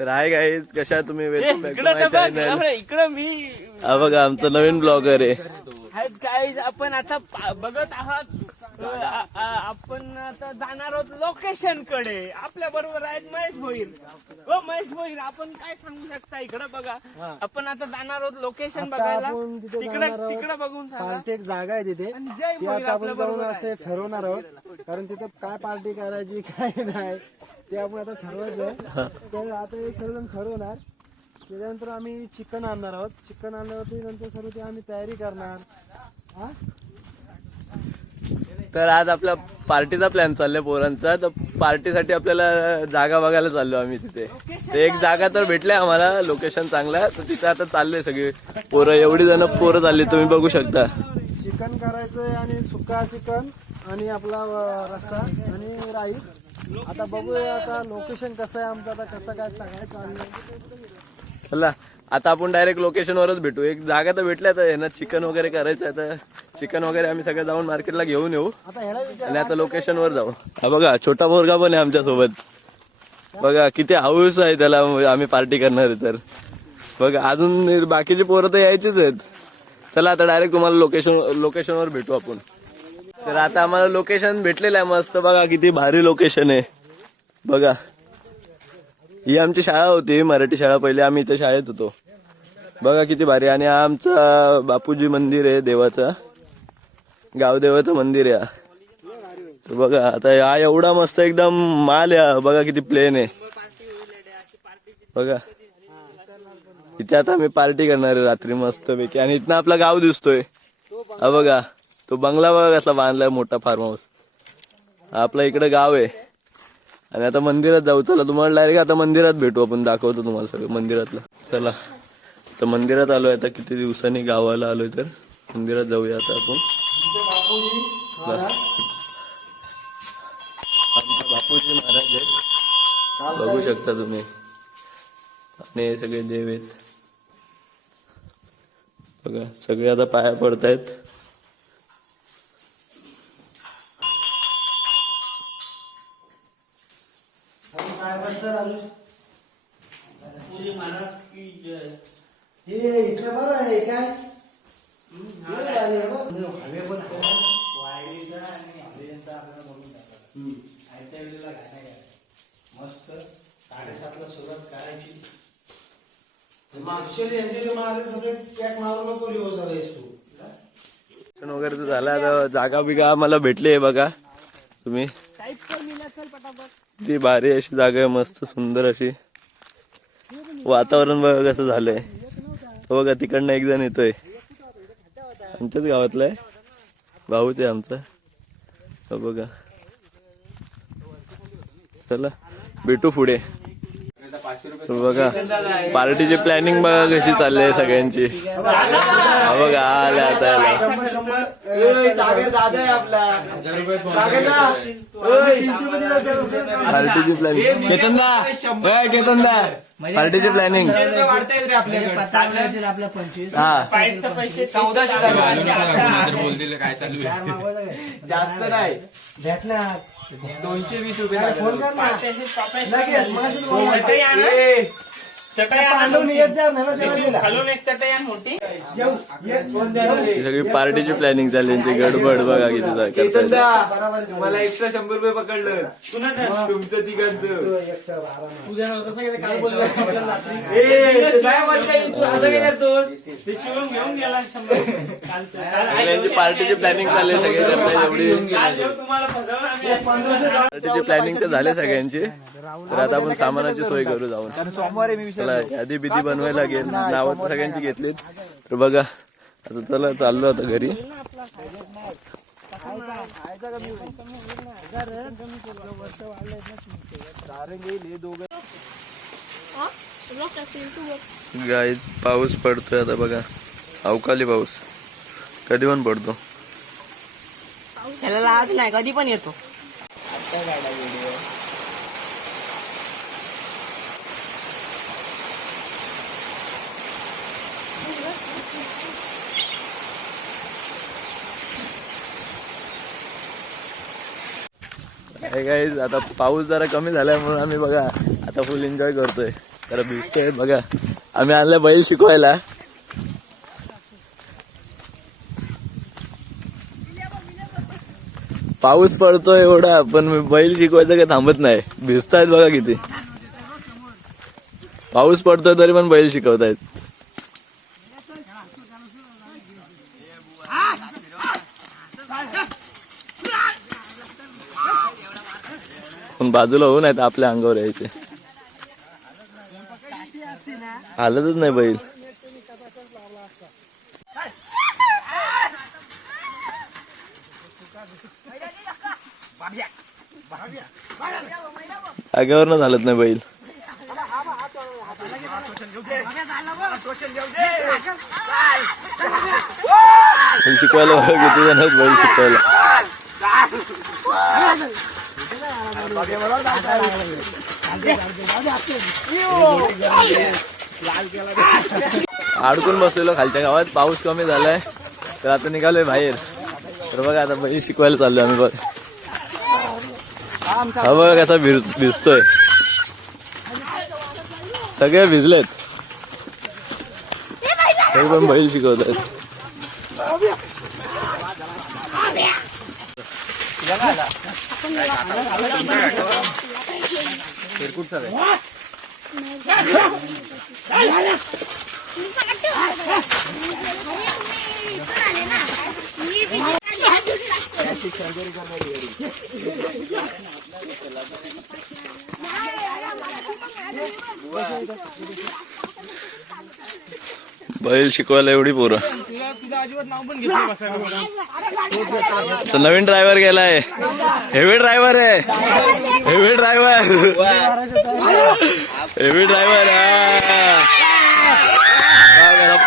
तर आहे गाईज, कशा तुम्ही? इकडं मी हा बघा आमचं नवीन ब्लॉगर आहे. काय आपण आता बघत आहात, आपण आता जाणार आहोत लोकेशन कडे. आपल्या बरोबर आहेत महेश भोईर. हो महेश भोईर, आपण काय सांगू शकता? इकडं बघा, आपण आता जाणार आहोत लोकेशन बघायला. तिकडं बघून सांगा. पार्टी एक जागा आहे तिथे, आणि जय ती भोईर आता आपण आपल्या जाऊन बरोबर असे ठरवणार आहोत. कारण तिथे काय पार्टी करायची काय नाही ते आपण आता ठरवायचं. तर आता हे सर्वजण ठरवणार. त्याच्यानंतर आम्ही चिकन आणणार आहोत. चिकन आणल्यावरती नंतर सर्व ते आम्ही तयारी करणार. हा तर आज आपल्या पार्टीचा प्लॅन चाललाय पोरांचा. तर पार्टीसाठी आपल्याला जागा बघायला चाललो आम्ही तिथे. तर एक जागा तर भेटले आम्हाला, लोकेशन चांगलं आहे. तर तिथे आता चालले सगळे पोरं, एवढी जण पोरं चालली तुम्ही बघू शकता. चिकन करायचंय आणि सुका चिकन आणि आपला रस्सा आणि राईस. आता बघूया आता लोकेशन कसं आहे आमचं, आता कसं काय चाललंय. चला आता आपण डायरेक्ट लोकेशनवरच भेटू. एक जागा तर भेटल्या, तर यांना चिकन वगैरे करायचं आहे. तर चिकन वगैरे आम्ही सगळं जाऊन मार्केटला घेऊन येऊ आता ह्याला विचार आणि आता लोकेशनवर जाऊ. हा बघा छोटा पोरगा पण आहे आमच्या सोबत. बघा किती हाऊस आहे त्याला, आम्ही पार्टी करणार आहे. तर बघा अजून बाकीचे पोरं तर यायचेच आहेत. चला आता डायरेक्ट तुम्हाला लोकेशनवर भेटू आपण. तर आता आम्हाला लोकेशन भेटलेलं आहे मस्त. बघा किती भारी लोकेशन आहे. बघा ही आमची शाळा होती, मराठी शाळा. पहिले आम्ही इथे शाळेत होतो. बघा किती भारी. आणि हा आमचा बापूजी मंदिर आहे, देवाचा गावदेवाचं मंदिर आहे. तर बघा आता हा एवढा मस्त एकदम माल आहे. बघा किती प्लेन आहे. बघा इथे आता आम्ही पार्टी करणार आहे रात्री मस्त पैकी. आणि इथनं आपला गाव दिसतोय. हा बघा तो बंगला बघा कसला बांधलाय, मोठा फार्म हाऊस. आपला इकडे गाव आहे. आणि आता मंदिरात जाऊ. चला तुम्हाला डायरेक्ट आता मंदिरात भेटू आपण, दाखवतो तुम्हाला सगळं मंदिरातलं. चला तर मंदिरात आलोय आता, किती दिवसांनी गावाला आलोय. तर मंदिरात जाऊया आता आपण. आमचे बापूजी महाराज आहेत, बघू शकता तुम्ही. आणि हे सगळे देव आहेत बघा. सगळे आता पाया पडतायत. हे इथलं बरं आहे काय मस्त 7:30ला सुरुवात करायची. ऍक्च्युअली यांचे जे मारले तसे पॅक मारू नको लिओ झालायस तू. वगैरे तर झालं. आता जागा बिगा आम्हाला भेटली आहे बघा तुम्ही. ती भारी अशी जागा आहे, मस्त सुंदर अशी. वातावरण बघा कसं झालंय. बघा तिकडनं एक जण येतोय, आमच्याच गावातला आहे, भाऊच आहे आमचा. बघा चला भेटू पुढे. बघा पार्टीची प्लॅनिंग बघा कशी चालली आहे सगळ्यांची. बघा आल्या आता पार्टीची प्लॅनिंग. केतनदा पार्टीची प्लॅनिंग. जास्त नाही भेटणार 220 रुपये. सगळी पार्टीची प्लॅनिंग चालली. गडबड बघा किती. मला एक्स्ट्रा 100 रुपये पकडलं तुमचं तिघांचं. पार्टीची प्लॅनिंग चालली सगळी. पार्टीची प्लॅनिंग तर झाली सगळ्यांची. तर आता आपण सामानाची सोय करू जाऊन. सोमवारी मी यादी बिदी बनवायला लागेल. नावं तर सगळ्यांची घेतलीत. तर बघा आता चला चाललो आता घरी. गाईज पाऊस पडतोय आता बघा. अवकाळी पाऊस कधी पण पडतो. त्याला लाज नाही, कधी पण येतो. गाईज आता पाऊस जरा कमी झालाय म्हणून आम्ही बघा आता फुल एन्जॉय करतोय. जरा भिजतोय बघा. आम्ही आणलं बैल शिकवायला. पाऊस पडतोय एवढा पण बैल शिकवायचं काही थांबत नाही. भिजतायत बघा किती. पाऊस पडतोय तरी पण बैल शिकवतायत. पण बाजूला होऊ नाही तर आपल्या अंगावर यायचे. हालतच नाही बैल. आग्यावर हालत नाही बैल. बैल शिकवायला बघा किती जण आहेत बैल शिकवायला. अडकून बसलेलो खालच्या गावात. पाऊस कमी झालाय तर आता निघालोय बाहेर. तर बघा आता बैल शिकवायला चाललोय आम्ही. बघ हा बघा कसा भिजतोय. सगळे भिजलेत. तरी पण बैल शिकवतात. बैल शिकवायला एवढी पोरं. नवीन ड्रायव्हर गेलाय. हेवी ड्रायव्हर आहे. Heavy driver. हेवी ड्रायव्हर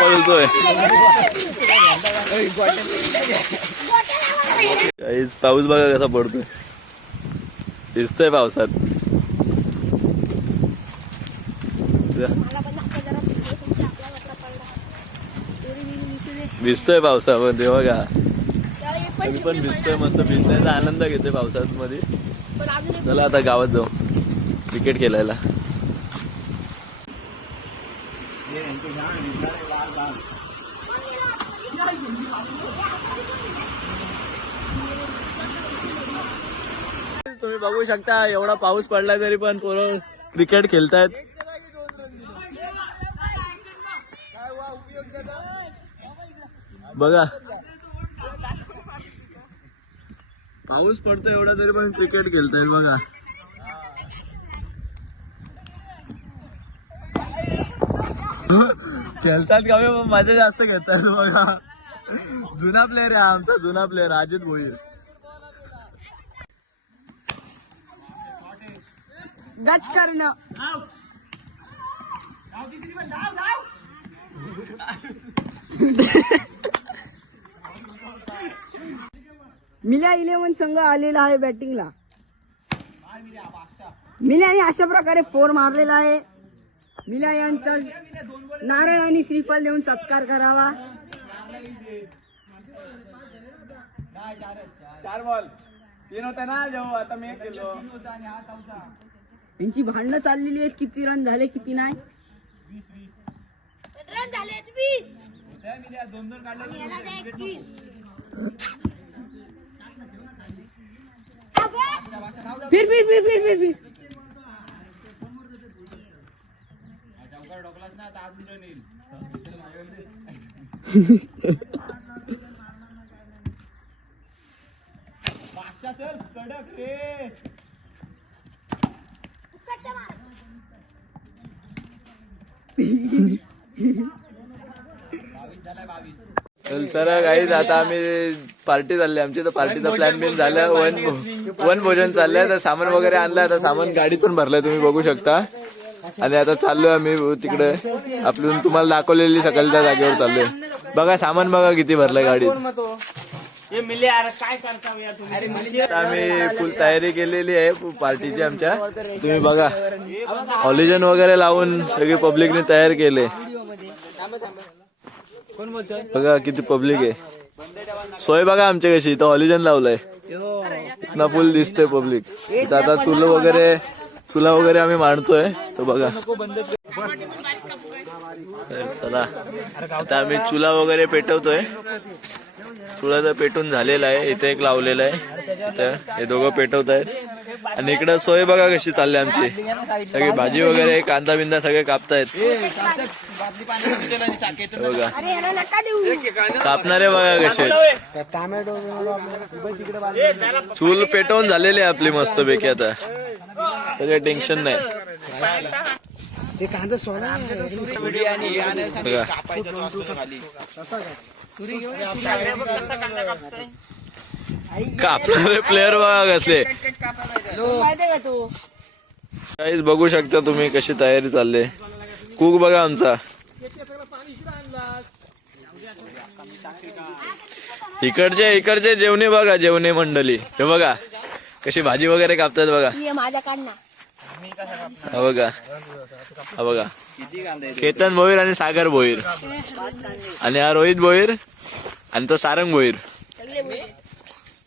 पळतोय. पाऊस बघा कसा पडतोय. भिजतोय पावसात. भिजतोय पावसामध्ये बघा. मी पण भिजतोय. मस्त भिजण्याचा आनंद घेतोय पावसात मध्ये. चला आता गावात जाऊ क्रिकेट खेळायला. तुम्ही बघू शकता एवढा पाऊस पडलाय तरी पण पोरं क्रिकेट खेळतायत. बघा पाऊस पडतो एवढा तरी पण क्रिकेट खेळतायत बघा. खेळतात का पण मजा जास्त घेतात बघा. जुना प्लेअर आहे आमचा. जुना प्लेअर अजित भोईर. गच करणं. मिल्या 11 संघ आलेला आहे बॅटिंगला. मिल्याने अशा प्रकारे फोर मारलेला आहे. मिल्या यांचा नारळ आणि श्रीफळ देऊन सत्कार करावा. 4 बॉल 3 होता ना. जेव्हा आता मी केलो. यांची भांडणं चाललेली आहेत. किती रन झाले किती नाही. रन झाले 20. 2 काढले. फिर फिर फिर फिर फिर फिर ढोकलाच ना आता अजून येईल. चल कडक रे. तर गाईज आता आम्ही पार्टी चालली आमची. तर पार्टीचा प्लॅन बिन झाला. वन भोजन चाललंय. तर सामान वगैरे आणलंय. आता सामान गाडीत पण भरलंय तुम्ही बघू शकता. आणि आता चाललोय आम्ही तिकडे. आपलं तुम्हाला दाखवलेली सकाळच्या जागेवर चाललोय. बघा सामान बघा किती भरलंय गाडीत. काय करता तुम्ही. आम्ही फुल तयारी केलेली आहे पार्टीची आमच्या. तुम्ही बघा हॉलिजन वगैरे लावून सगळी पब्लिकने तयार केले. बघा किती पब्लिक आहे. सोय बघा आमच्या कशी. इथं हॉलिजन लावलंय. इतना फुल दिसतंय पब्लिक. आता चुला वगैरे आम्ही मांडतोय तो बघा. तर चला आता आम्ही चुला वगैरे पेटवतोय. चुला तर पेटून झालेला आहे. इथे एक लावलेला आहे. तर हे दोघं पेटवत आहेत. आणि इकडं सोय बघा कशी चालली आमची. सगळी भाजी वगैरे कांदा बिंदा सगळे कापतायत बघा. कापणारे बघा कसे. टोमॅटो चूल पेटवून झालेली आहे आपली मस्त पैकी. आता सगळे टेन्शन नाही ते कांदा सोना बघा. कापणारे प्लेअर बघा कसे. काहीच बघू शकता तुम्ही कशी तयारी चालली. कुक बघा आमचा. इकडचे जेवणे बघा. जेवणे मंडळी हे बघा कशी भाजी वगैरे कापतात बघा. हा बघा. हा बघा केतन भोईर आणि सागर भोईर आणि हा रोहित भोईर आणि तो सारंग भोईर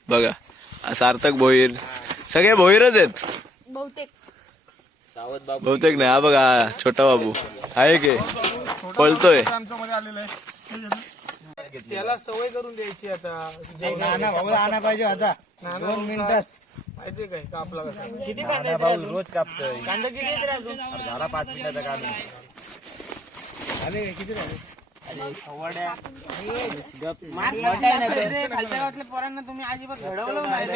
बघा. सार्थक भोईर सगळे भोईरच आहेत बहुतेक नाही. हा बघा छोटा बाबू आहे की पळतोय. त्याला सवय करून द्यायची आता. आणा पाहिजे आता 2 मिनिटात. माहिती काय कापला किती कांदा रोज कापतोय. कांदा किती येते रे अजून? झाला 5 मिनिटाचा कांदा. किती खालच्या गावातल्या पोरांना तुम्ही अजिबात घडवलं नाही.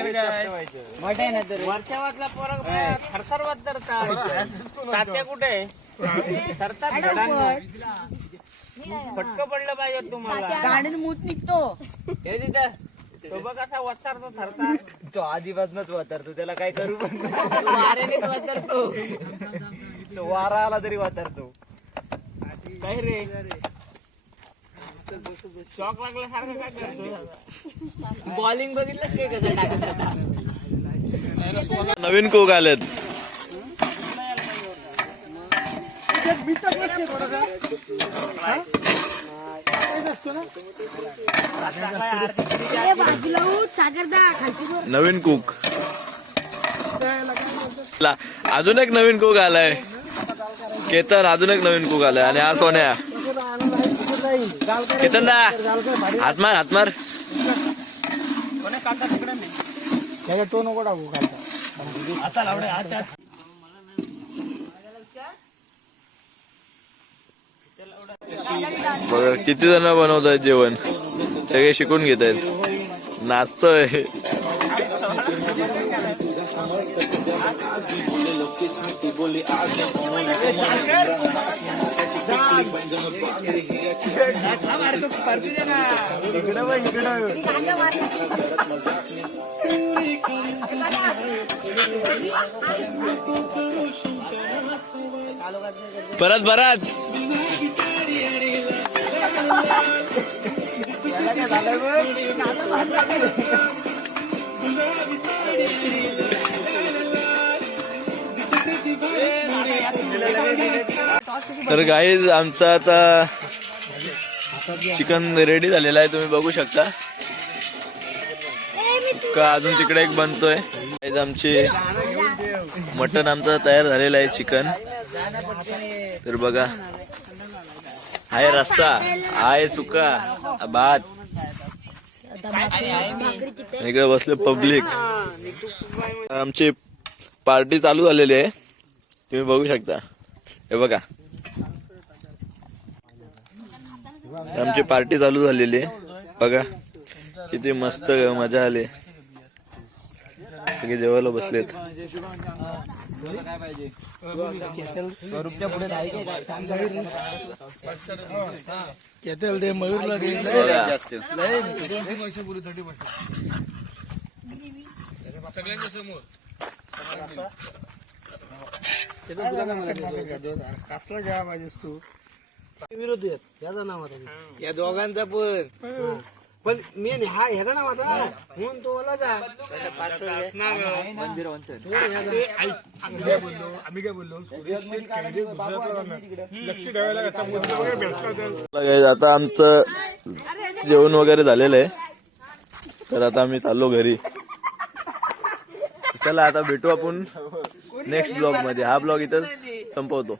वरच्या गावातल्या पोरा थरथर वाजतात. तात्या कुठे फटकं पडलं पाहिजे तुम्हाला. गाडीत मूत निघतो. हे तिथं तो बघ कसा वतारतो थरथर. तो आधीपासूनच वातारतो. त्याला काय करू पण वाऱ्यानेच वतारतो. तो वारा आला तरी वातारतो. काय रे शॉक लागल्यासारखं काय करतो. बॉलिंग बघितलंस काय कसं टाकत होता. नवीन कुक आलेत. नवीन कुक अजून एक नवीन कुक आलाय. केतन अजून एक नवीन कुक आलाय. आणि हा सोन्या. केतन दा हात मार. तो नको टाकू खालचा. बघा किती जण बनवत आहेत जेवण. सगळे शिकून घेत आहेत. नाचतोय. परत तर गाईज आमचा आता चिकन रेडी झालेला आहे. तुम्ही बघू शकता का अजून तिकडे एक बनतोय. गाईज आमची मटन आमचा तयार झालेला आहे. चिकन तर बघा आहे रस्सा आहे सुका भात. इकडे बसले पब्लिक. आमची पार्टी चालू झालेली आहे. तुम्ही बघू शकता. हे बघा आमची पार्टी चालू झालेली आहे. बघा किती मस्त मजा आली. सगळे जेवायला बसलेत. ते मयूरला कसला जेव्हा पाहिजेस तू. विरोध याचा नाव आता या दोघांचा पण मी ह्याचा नाव आता म्हणून तो मला जा. आम्ही काय बोललो आता आमचं जेवण वगैरे झालेलं आहे. तर आता आम्ही चाललो घरी. चला आता भेटू आपण नेक्स्ट ब्लॉग मध्ये. हा ब्लॉग इथं संपवतो.